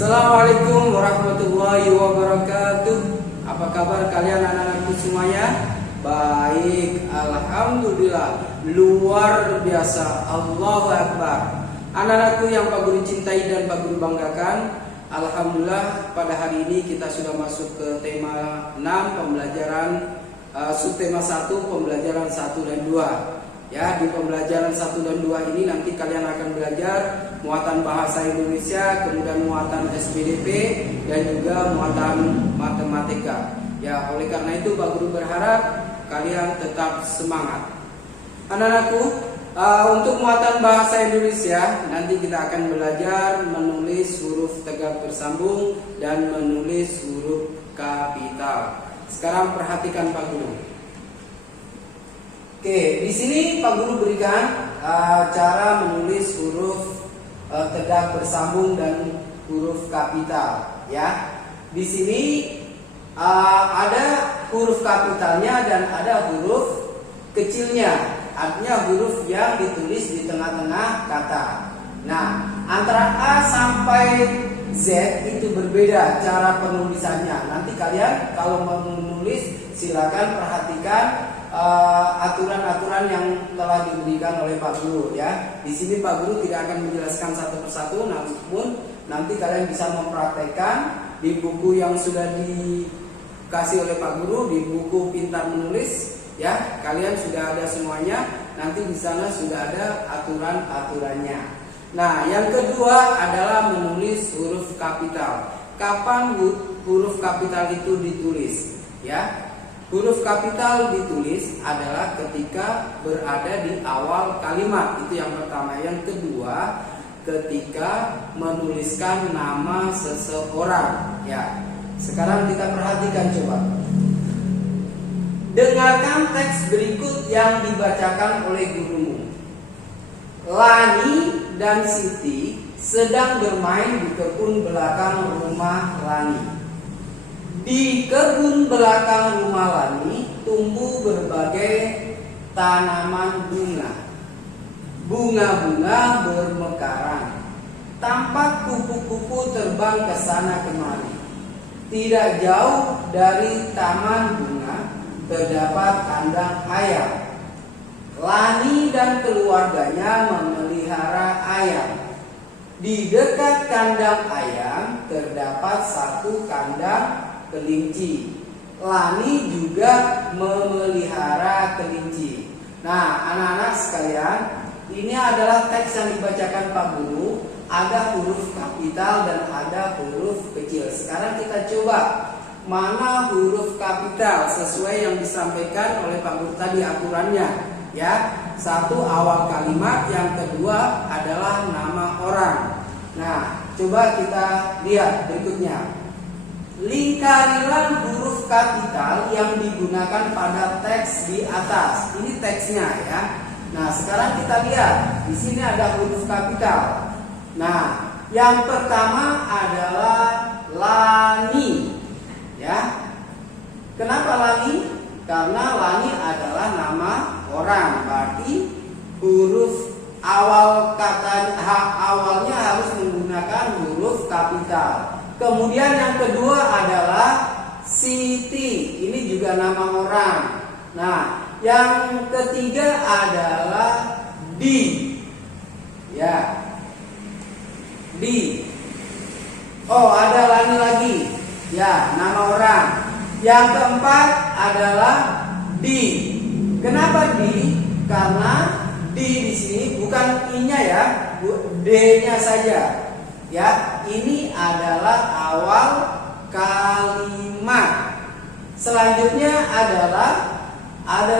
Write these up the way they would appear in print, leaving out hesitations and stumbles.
Assalamualaikum warahmatullahi wabarakatuh. Apa kabar kalian anak-anakku semuanya? Baik, alhamdulillah. Luar biasa. Allahu Akbar. Anak-anakku yang Pak Guru cintai dan Pak Guru banggakan, alhamdulillah pada hari ini kita sudah masuk ke tema 6 pembelajaran subtema 1 pembelajaran 1 dan 2. Ya, di pembelajaran 1 dan 2 ini nanti kalian akan belajar muatan bahasa Indonesia, kemudian muatan SPDP dan juga muatan matematika. Ya, oleh karena itu Pak Guru berharap kalian tetap semangat. Anak-anakku, untuk muatan bahasa Indonesia nanti kita akan belajar menulis huruf tegak bersambung dan menulis huruf kapital. Sekarang perhatikan Pak Guru. Oke, di sini Pak Guru berikan cara menulis huruf tegak bersambung dan huruf kapital. Ya, di sini ada huruf kapitalnya dan ada huruf kecilnya. Artinya huruf yang ditulis di tengah-tengah kata. Nah, antara A sampai Z itu berbeda cara penulisannya. Nanti kalian kalau mau menulis silakan perhatikan aturan-aturan yang telah diberikan oleh Pak Guru ya. Di sini Pak Guru tidak akan menjelaskan satu persatu, namun nanti kalian bisa mempraktekkan di buku yang sudah dikasih oleh Pak Guru, di buku Pintar Menulis ya. Kalian sudah ada semuanya. Nanti di sana sudah ada aturan-aturannya. Nah, yang kedua adalah menulis huruf kapital. Kapan huruf kapital itu ditulis? Ya. Huruf kapital ditulis adalah ketika berada di awal kalimat. Itu yang pertama. Yang kedua, ketika menuliskan nama seseorang. Ya. Sekarang kita perhatikan coba. Dengarkan teks berikut yang dibacakan oleh gurumu. Lani dan Siti sedang bermain di kebun belakang rumah Lani. Di kebun belakang rumah Lani tumbuh berbagai tanaman bunga. Bunga-bunga bermekaran. Tampak kupu-kupu terbang ke sana kemari. Tidak jauh dari taman bunga terdapat kandang ayam. Lani dan keluarganya memelihara ayam. Di dekat kandang ayam terdapat satu kandang kelinci. Lani juga memelihara kelinci. Nah, anak-anak sekalian, ini adalah teks yang dibacakan Pak Guru. Ada huruf kapital dan ada huruf kecil. Sekarang kita coba mana huruf kapital sesuai yang disampaikan oleh Pak Guru tadi aturannya. Ya, satu awal kalimat, yang kedua adalah nama orang. Nah, coba kita lihat berikutnya. Lingkarilah huruf kapital yang digunakan pada teks di atas. Ini teksnya ya. Nah, sekarang kita lihat. Di sini ada huruf kapital. Nah, yang pertama adalah Lani. Ya. Kenapa Lani? Karena Lani adalah nama orang. Berarti huruf awal kata awalnya harus menggunakan huruf kapital. Kemudian yang kedua adalah Siti. Ini juga nama orang. Nah, yang ketiga adalah Di. Ya. Di. Oh, ada Lani lagi. Ya, nama orang. Yang keempat adalah Di. Kenapa Di? Karena di sini bukan I-nya ya, D-nya saja. Ya, ini adalah awal kalimat. Selanjutnya ada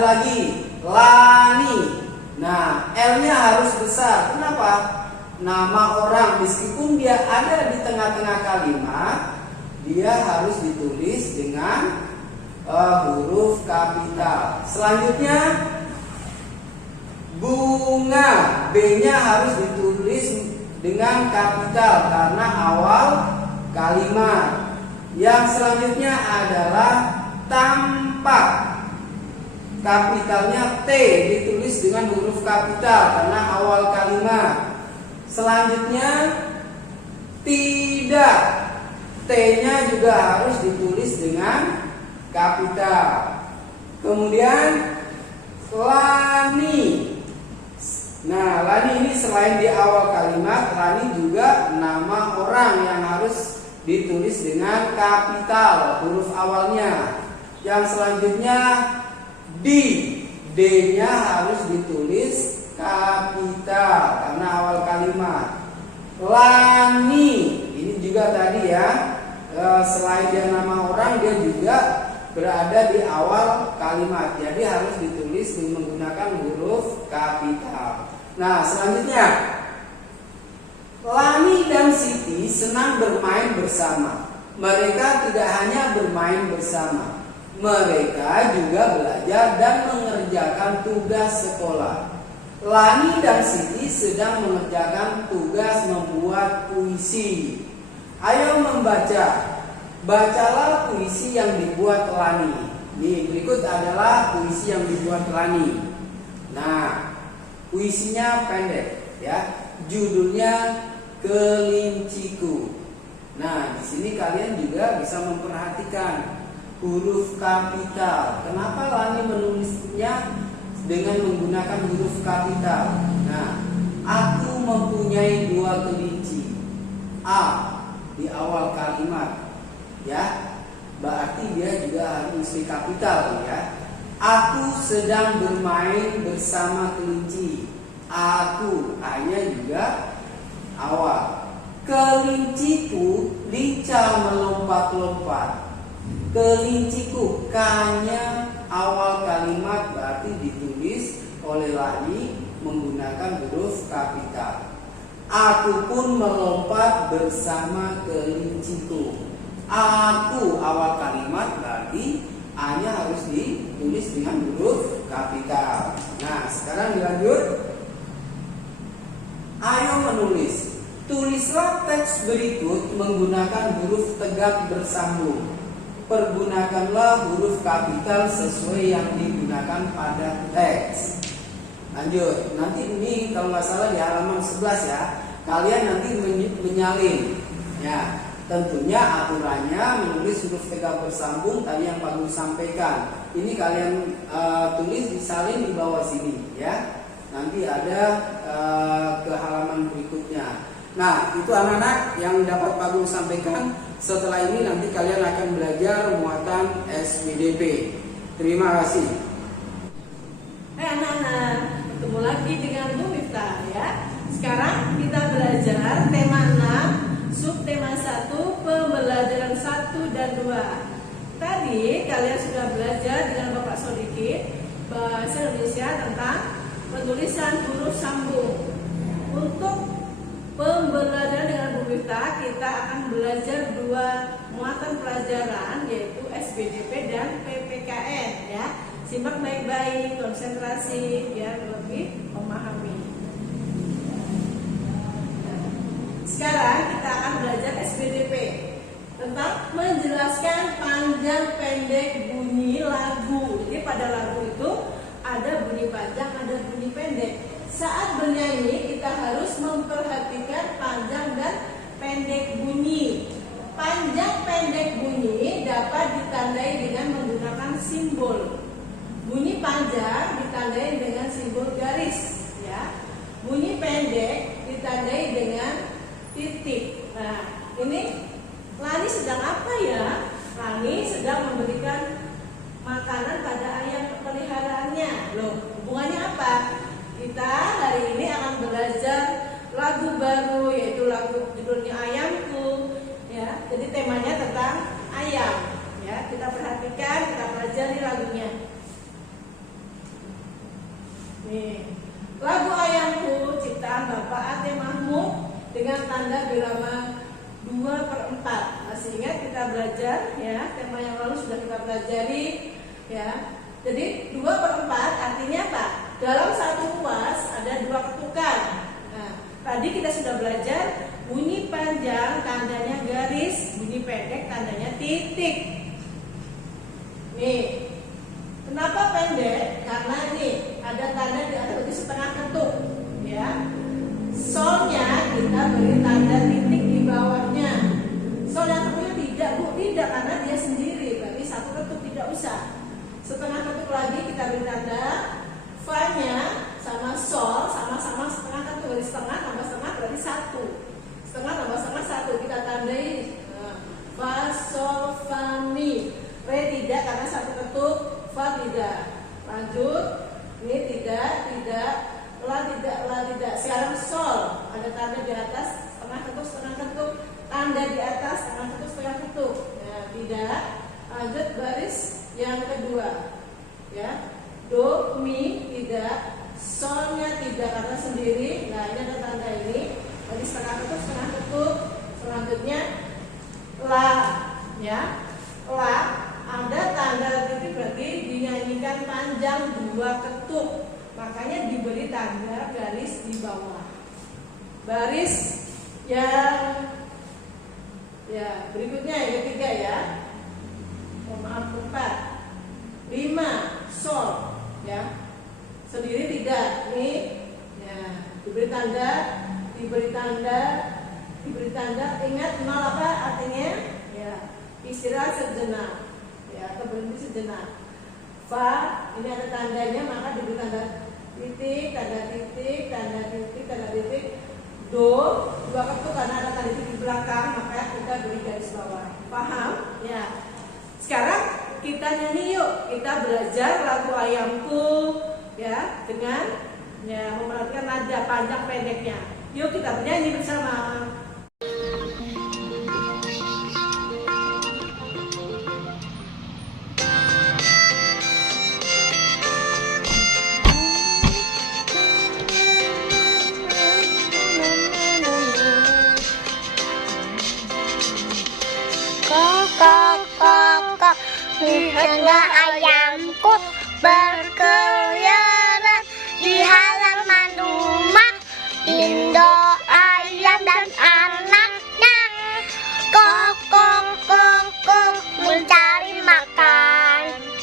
lagi Lani. Nah, L-nya harus besar. Kenapa? Nama orang meskipun dia ada di tengah-tengah kalimat, dia harus ditulis dengan huruf kapital. Selanjutnya bunga, B-nya harus ditulis dengan kapital karena awal kalimat. Yang selanjutnya adalah tampak. Kapitalnya T ditulis dengan huruf kapital karena awal kalimat. Selanjutnya Tidak. T-nya juga harus ditulis dengan kapital. Kemudian Lani. Nah, Lani ini selain di awal kalimat, Lani juga nama orang yang harus ditulis dengan kapital huruf awalnya. Yang selanjutnya di, D-nya harus ditulis kapital karena awal kalimat. Lani, ini juga tadi ya, selain dia nama orang, dia juga berada di awal kalimat, jadi harus ditulis menggunakan huruf kapital. Nah, selanjutnya Lani dan Siti senang bermain bersama. Mereka tidak hanya bermain bersama, mereka juga belajar dan mengerjakan tugas sekolah. Lani dan Siti sedang mengerjakan tugas membuat puisi. Ayo membaca. Bacalah puisi yang dibuat Lani. Nih, berikut adalah puisi yang dibuat Lani. Nah, puisinya pendek ya. Judulnya Kelinciku. Nah, di sini kalian juga bisa memperhatikan huruf kapital. Kenapa Lani menulisnya dengan menggunakan huruf kapital? Nah, aku mempunyai 2 kelinci. A di awal kalimat. Ya, berarti dia juga harus mesti kapital ya. Aku sedang bermain bersama kelinci. Aku, A-nya juga awal. Kelinciku lincah melompat-lompat. Kelinciku, K-nya awal kalimat, berarti ditulis oleh Lani menggunakan huruf kapital. Aku pun melompat bersama kelinciku. Aku awal kalimat, berarti A-nya harus ditulis dengan huruf kapital. Nah, sekarang dilanjut. Ayo menulis. Tulislah teks berikut menggunakan huruf tegak bersambung. Pergunakanlah huruf kapital sesuai yang digunakan pada teks. Lanjut. Nanti ini kalau nggak salah di halaman 11 ya. Kalian nanti menyalin. Ya. Tentunya aturannya menulis huruf tegak bersambung tadi yang Pak Guru sampaikan. Ini kalian tulis disalin di bawah sini ya. Nanti ada ke halaman berikutnya. Nah, itu anak-anak yang dapat Pak Guru sampaikan. Setelah ini nanti kalian akan belajar muatan SPDP. Terima kasih. Hai anak-anak, ketemu lagi dengan Bu Miftah ya. Sekarang kita belajar tema 6. Subtema 1, pembelajaran 1 dan 2. Tadi kalian sudah belajar dengan Bapak Sodikin bahasa Indonesia tentang penulisan huruf sambung. Untuk pembelajaran dengan Bu Miftah, kita akan belajar 2 muatan pelajaran, yaitu SPDP dan PPKN ya. Simak baik-baik, konsentrasi biar lebih memahami. Sekarang kita akan belajar SPDP tentang menjelaskan panjang pendek bunyi lagu. Jadi pada lagu itu ada bunyi panjang, ada bunyi pendek. Saat bernyanyi kita harus memperhatikan panjang dan pendek bunyi. Panjang pendek bunyi dapat ditandai dengan menggunakan simbol. Bunyi panjang ditandai dengan simbol garis, ya. Bunyi pendek ditandai dengan titik. Nah, ini Lani sedang apa ya? Lani sedang memberikan makanan pada ayam peliharaannya. Loh, hubungannya apa? Kita hari ini akan belajar lagu baru, yaitu lagu judulnya Ayamku. Ya, jadi temanya tentang ayam. Ya, kita perhatikan, kita pelajari lagunya. Nih, lagu Ayamku ciptaan Bapak Ate Mahmud dengan tanda birama 2/4. Masih ingat kita belajar ya, tema yang lalu sudah kita pelajari ya. Jadi 2/4 artinya apa? Dalam satu ruas ada 2 ketukan. Nah, tadi kita sudah belajar bunyi panjang tandanya garis, bunyi pendek tandanya titik. Nih, kenapa pendek? Karena ini ada tanda di atas itu setengah ketuk ya. Solnya kita beri tanda titik di bawah bisa. Setengah ketuk lagi kita beri tanda. Fa-nya sama sol sama-sama setengah ketuk, dari setengah tambah setengah berarti 1. Setengah tambah setengah 1 kita tandai. Fa sol fa mi. Re tidak karena 1 ketuk, fa tidak. Lanjut. Ini tidak, la tidak. Sekarang sol, ada tanda di atas, setengah ketuk, tanda di atas, setengah ketuk. Ya, tidak. Lanjut baris yang kedua. Ya. Do, mi, tidak. Solnya tidak karena sendiri. Nah, ini ada tanda ini. Jadi setengah ketuk. Selanjutnya la, ya. La, ada tanda titik berarti dinyanyikan panjang 2 ketuk. Makanya diberi tanda garis di bawah. Baris yang berikutnya yang ketiga ya. Maaf 4. 5 sol ya. Sendiri tidak. Nih ya, diberi tanda. Ingat nol apa artinya? Ya, istirahat sejenak. Ya, atau berhenti sejenak. Fa, ini ada tandanya, maka diberi tanda titik. Do, 2 ketuk karena ada tanda titik di belakang, maka kita beri garis bawah. Paham? Ya. Sekarang kita nyanyi yuk. Kita belajar lagu Ayamku ya dengan memperhatikan nada panjang pendeknya. Yuk kita bernyanyi bersama. Lihatlah ayamku berkeliaran di halaman rumah. Indo ayam dan anaknya kok mencari makan.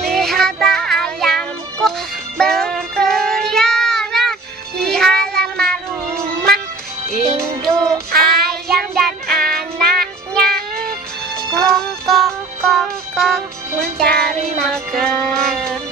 Lihatlah ayamku berkeliaran di halaman rumah. Induk ayam dan anaknya kok mencari makan.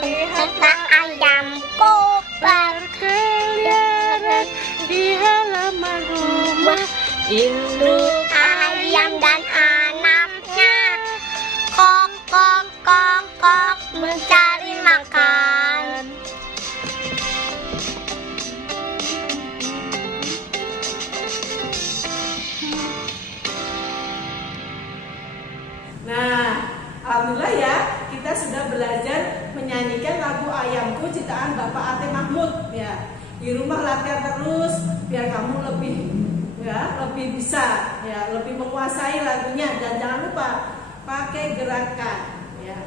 Lihatlah ayamku berkeliaran di halaman rumah. Induk ayam dan anaknya kok mencari makan. Nah, alhamdulillah ya, kita sudah belajar menyanyikan lagu Ayamku ciptaan Bapak Ate Mahmud ya. Di rumah latihan terus biar kamu lebih bisa ya, lebih menguasai lagunya, dan jangan lupa pakai gerakan ya.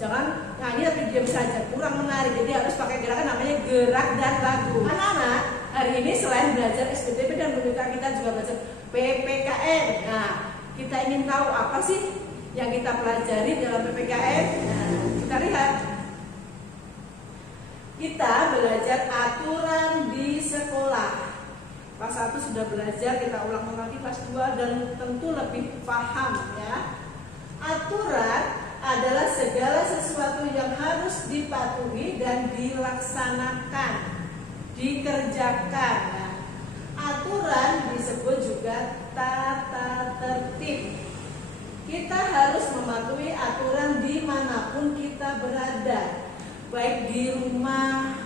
Jangan nyanyi tapi diam saja, kurang menarik. Jadi harus pakai gerakan, namanya gerak dan lagu. Anak-anak, hari ini selain belajar SPDP dan BPK, kita juga belajar PPKN. Nah, kita ingin tahu apa sih yang kita pelajari dalam PPKN. Nah, kita lihat. Kita belajar aturan di sekolah. Kelas 1 sudah belajar, kita ulang lagi kelas 2 dan tentu lebih paham ya. Aturan adalah segala sesuatu yang harus dipatuhi dan dilaksanakan, dikerjakan. Nah, aturan disebut juga tata tertib. Kita harus mematuhi aturan dimanapun kita berada, baik di rumah,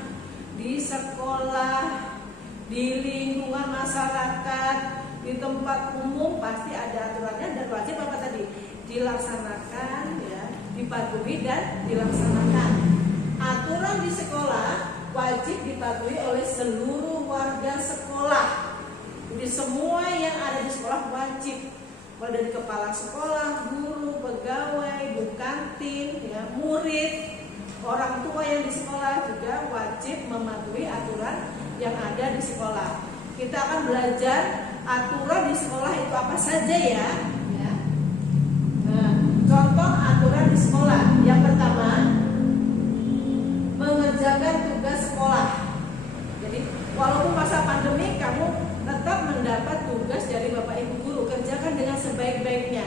di sekolah, di lingkungan masyarakat, di tempat umum, pasti ada aturannya dan wajib apa tadi? Dilaksanakan ya, dipatuhi dan dilaksanakan. Aturan di sekolah wajib dipatuhi oleh seluruh warga sekolah. Jadi semua yang ada di sekolah wajib, mulai dari kepala sekolah, guru, pegawai, bu kantin, ya, murid, orang tua yang di sekolah juga wajib mematuhi aturan yang ada di sekolah. Kita akan belajar aturan di sekolah itu apa saja ya. Nah, contoh aturan di sekolah. Yang pertama, mengerjakan tugas sekolah. Jadi walaupun masa pandemi kamu tetap mendapat tugas dari Bapak Ibu guru, kerjakan dengan sebaik-baiknya.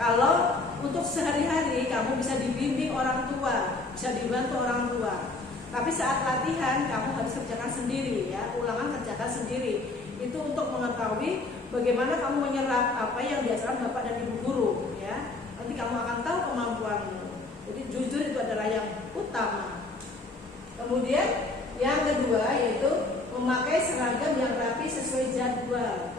Kalau untuk sehari-hari kamu bisa dibimbing orang tua, bisa dibantu orang tua. Tapi saat latihan kamu harus kerjakan sendiri ya, ulangan kerjakan sendiri. Itu untuk mengetahui bagaimana kamu menyerap apa yang diajarkan Bapak dan Ibu guru ya. Nanti kamu akan tahu kemampuanmu. Jadi jujur itu adalah yang utama. Kemudian yang kedua yaitu memakai seragam yang rapi sesuai jadwal.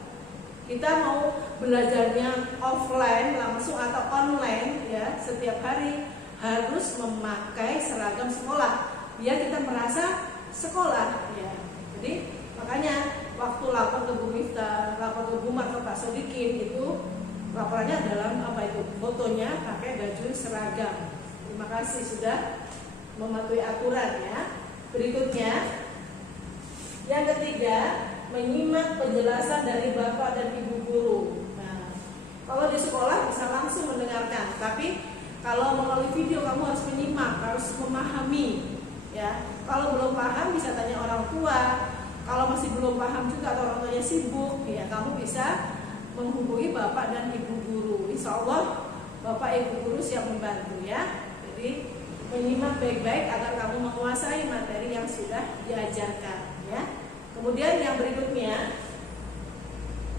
Kita mau belajarnya offline langsung atau online ya, setiap hari harus memakai seragam sekolah biar kita merasa sekolah ya. Jadi makanya waktu lapor ke Bu Miftah, lapor ke Bu Mar, ke Pak Sodikin itu laporannya dalam apa itu, fotonya pakai baju seragam. Terima kasih sudah mematuhi aturan ya. Berikutnya yang ketiga, menyimak penjelasan dari Bapak dan Ibu guru. Nah, kalau di sekolah bisa langsung mendengarkan, tapi kalau melalui video kamu harus menyimak, harus memahami. Ya, kalau belum paham bisa tanya orang tua. Kalau masih belum paham juga atau orang tuanya sibuk, ya kamu bisa menghubungi Bapak dan Ibu guru. Insya Allah Bapak Ibu guru siap membantu ya. Jadi menyimak baik-baik agar kamu menguasai materi yang sudah diajarkan ya. Kemudian yang berikutnya,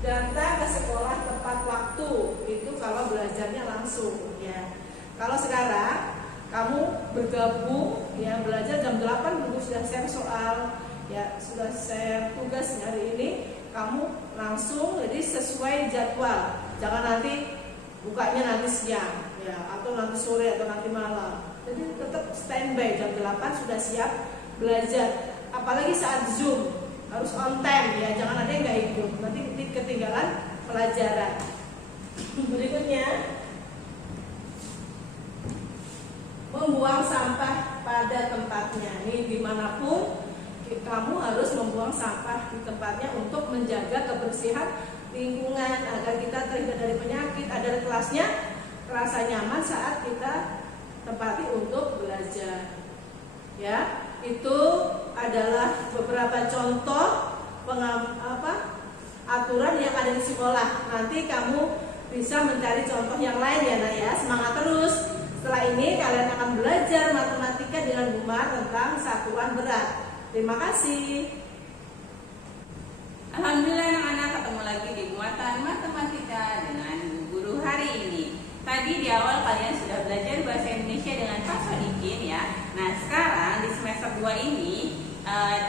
datang ke sekolah tepat waktu. Itu kalau belajarnya langsung ya. Kalau sekarang kamu bergabung ya, belajar jam 8 dulu sudah share soal ya, sudah share tugas hari ini, kamu langsung jadi sesuai jadwal. Jangan nanti bukanya nanti siang ya, atau nanti sore atau nanti malam. Jadi tetap standby jam 8 sudah siap belajar. Apalagi saat Zoom harus on time ya, jangan ada yang nggak ikut, nanti ketinggalan pelajaran. Berikutnya, membuang sampah pada tempatnya. Ini dimanapun kamu harus membuang sampah di tempatnya untuk menjaga kebersihan lingkungan agar kita terhindar dari penyakit, agar kelasnya terasa nyaman saat kita tempati untuk belajar. Ya, itu adalah beberapa contoh aturan yang ada di sekolah. Nanti kamu bisa mencari contoh yang lain ya Nak ya. Semangat terus. Setelah ini kalian akan belajar matematika dengan Bu Mar tentang satuan berat. Terima kasih. Alhamdulillah anak-anak ketemu lagi di muatan matematika dengan Bu Guru hari ini. Tadi di awal kalian sudah belajar bahasa Indonesia dengan Pak Sodikin ya. Nah sekarang di semester 2 ini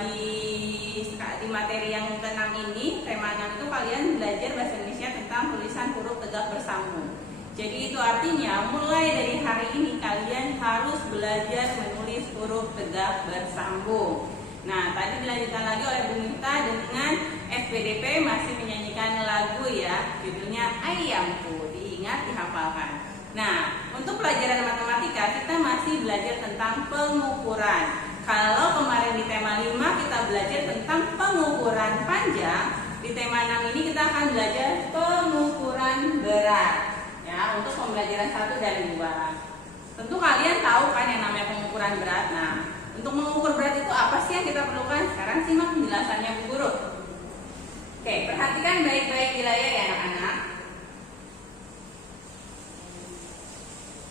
di materi yang ke-6 ini, tema 6 itu kalian belajar bahasa Indonesia tentang tulisan huruf tegak bersambung. Jadi itu artinya mulai dari hari ini kalian harus belajar menulis huruf tegak bersambung. Nah tadi dilanjutkan lagi oleh Bu Miftah dengan FPDP masih menyanyikan lagu ya, judulnya Ayamku, diingat dihafalkan. Nah untuk pelajaran matematika kita masih belajar tentang pengukuran. Kalau kemarin di tema 5 kita belajar tentang pengukuran panjang, di tema 6 ini kita akan belajar pengukuran berat. Ya, untuk pembelajaran 1 dan 2. Tentu kalian tahu kan yang namanya pengukuran berat. Nah, untuk mengukur berat itu apa sih yang kita perlukan? Sekarang simak penjelasannya Bu Guru. Oke, perhatikan baik-baik di layar ya anak-anak.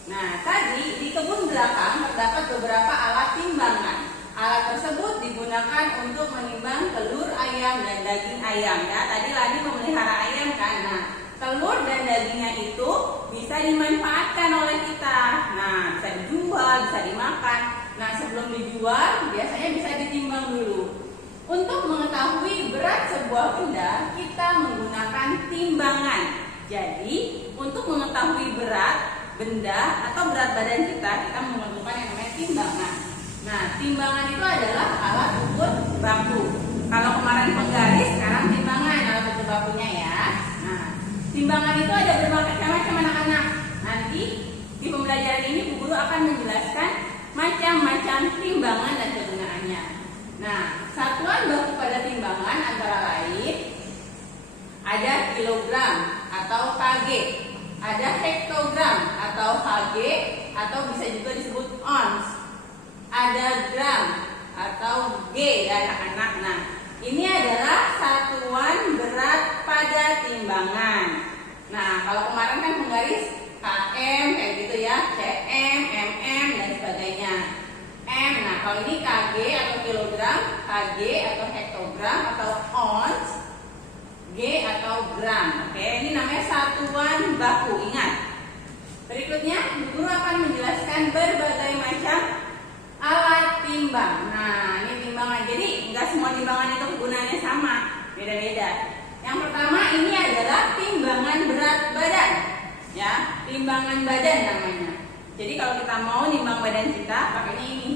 Nah, tadi di kebun belakang terdapat beberapa alat timbangan. Alat tersebut digunakan untuk menimbang telur ayam dan daging ayam ya. Tadi Lani memelihara ayam kan. Nah, telur dan dagingnya itu bisa dimanfaatkan oleh kita. Nah, bisa dijual, bisa dimakan. Nah, sebelum dijual biasanya bisa ditimbang dulu. Untuk mengetahui berat sebuah benda, kita menggunakan timbangan. Jadi, untuk mengetahui berat benda atau berat badan kita memerlukan yang namanya timbangan. Nah, timbangan itu adalah alat ukur baku. Kalau kemarin penggaris, sekarang timbangan alat ukur bakunya ya. Nah, timbangan itu ada bermacam-macam anak-anak. Nanti di pembelajaran ini Bu Guru akan menjelaskan macam-macam timbangan dan kegunaannya. Nah, satuan baku pada timbangan antara lain ada kilogram atau kg, ada hektogram atau kg atau bisa juga disebut ons, ada gram atau g ya anak-anak. Nah, ini adalah satuan berat pada timbangan. Nah, kalau kemarin kan penggaris km kayak gitu ya, cm, mm dan sebagainya. M. Nah, kalau ini kg atau kilogram, kg atau hektogram atau ons, g atau gram. Oke, ini namanya satuan baku. Ingat. Berikutnya, Bu Guru akan menjelaskan berbagai macam alat timbang. Nah, ini timbangan. Jadi, enggak semua timbangan itu kegunaannya sama, beda-beda. Yang pertama ini adalah timbangan berat badan. Ya, timbangan badan namanya. Jadi kalau kita mau nimbang badan kita, pakainya ini.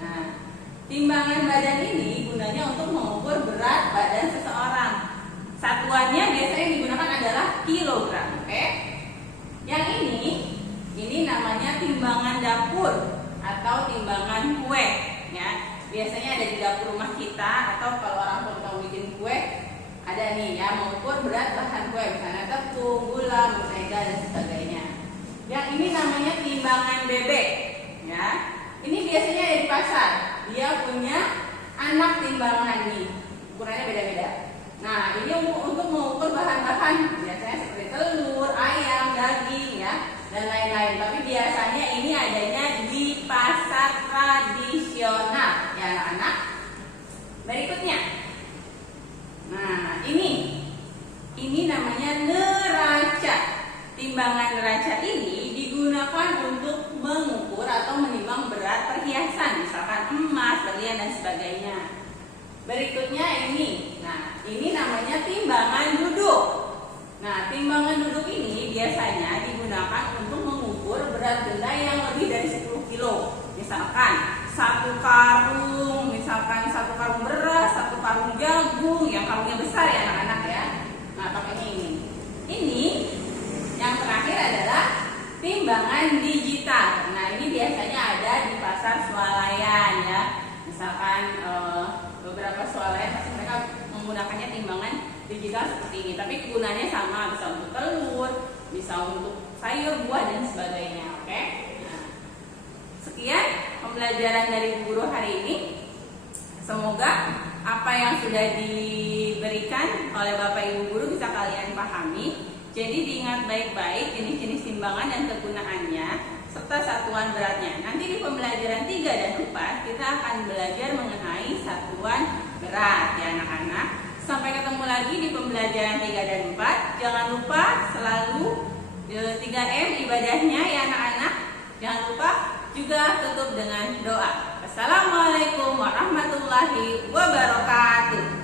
Nah, timbangan badan ini gunanya untuk mengukur berat badan seseorang. Satuannya biasanya digunakan adalah kilogram, oke? Yang ini namanya timbangan dapur atau timbangan kue, ya. Biasanya ada di dapur rumah kita atau kalau orang tua mau bikin kue, ada nih ya, mengukur berat bahan kue, misalnya tepung, gula, mentega dan sebagainya. Yang ini namanya timbangan bebek, ya. Ini biasanya ada di pasar. Dia punya anak timbangan nih, ukurannya beda-beda. Nah, ini untuk mengukur bahan-bahan biasanya seperti telur, ayam, daging, ya, dan lain-lain. Tapi biasanya ini adanya di pasar tradisional, ya anak-anak. Berikutnya, nah ini namanya neraca. Timbangan neraca ini digunakan untuk mengukur atau menimbang berat perhiasan, misalkan emas, berlian dan sebagainya. Berikutnya ini, nah ini namanya timbangan duduk. Nah, timbangan duduk ini biasanya digunakan untuk mengukur berat benda yang lebih dari 10 kilo. Misalkan satu karung beras, satu karung jagung, yang karungnya besar ya anak-anak ya. Nah, pakainya ini. Ini yang terakhir adalah timbangan digital. Nah, ini biasanya ada di pasar swalayan ya. Misalkan beberapa swalayan pasti mereka menggunakannya timbangan digital seperti ini. Tapi kegunaannya sama, bisa untuk telur, bisa untuk sayur, buah dan sebagainya. Oke? Nah, sekian pembelajaran dari Bu Guru hari ini. Semoga apa yang sudah diberikan oleh Bapak Ibu Guru bisa kalian pahami. Jadi diingat baik-baik jenis-jenis timbangan dan kegunaannya serta satuan beratnya. Nanti di pembelajaran 3 dan 4 kita akan belajar mengenai satuan berat ya anak-anak. Sampai ketemu lagi di pembelajaran 3 dan 4. Jangan lupa selalu 3M ibadahnya ya anak-anak. Jangan lupa juga tutup dengan doa. Assalamualaikum warahmatullahi wabarakatuh.